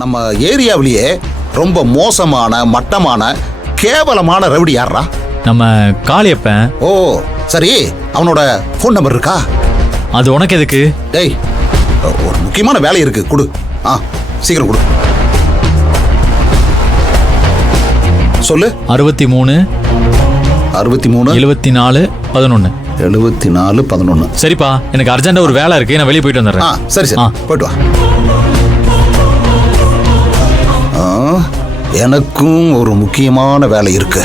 நம்ம ஏரியாவிலேயே ரொம்ப மோசமான மட்டமான கேவலமான ரவுடி யாரா? நம்ம காளியப்பன். ஓ சரி, அவனோட ஃபோன் நம்பர் இருக்கா? அது உனக்கு எதுக்கு? டேய், ஒரு முக்கியமான வேலை இருக்கு, கொடு. சீக்கிரம் கொடு. சொல்லு. 63 63 74 11. 74 11. சரிப்பா, எனக்கு அர்ஜென்ட்டா ஒரு வேலை இருக்கு, நான் வெளியே போயிட்டு வந்துடுறேன். சரி சரி, போயிட்டு வா. எனக்கும் ஒரு முக்கியமான வேலை இருக்கு.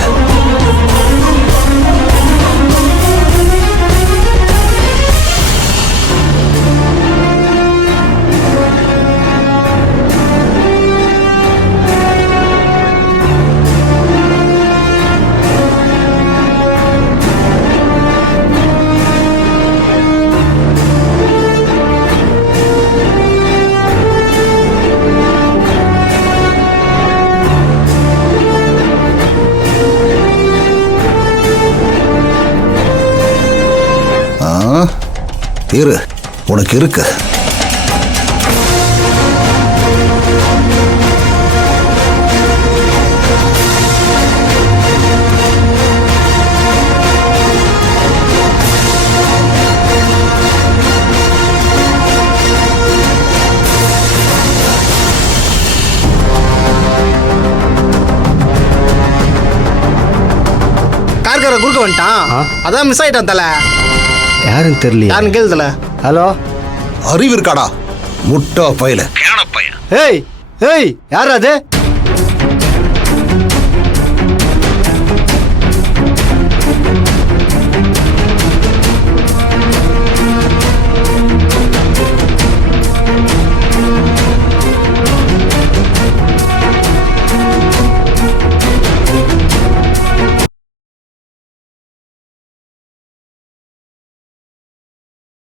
இரு, உனக்கு இருக்கு. கார்கார குறுக்க வந்துட்டான், அதான் மிஸ் ஆயிட்டான் தல. யாருன்னு தெரியல. யாருன்னு கேளுதல. ஹலோ, அறிவு இருக்காடா முட்டா பையல. ஏய் ஏய், யார் அது?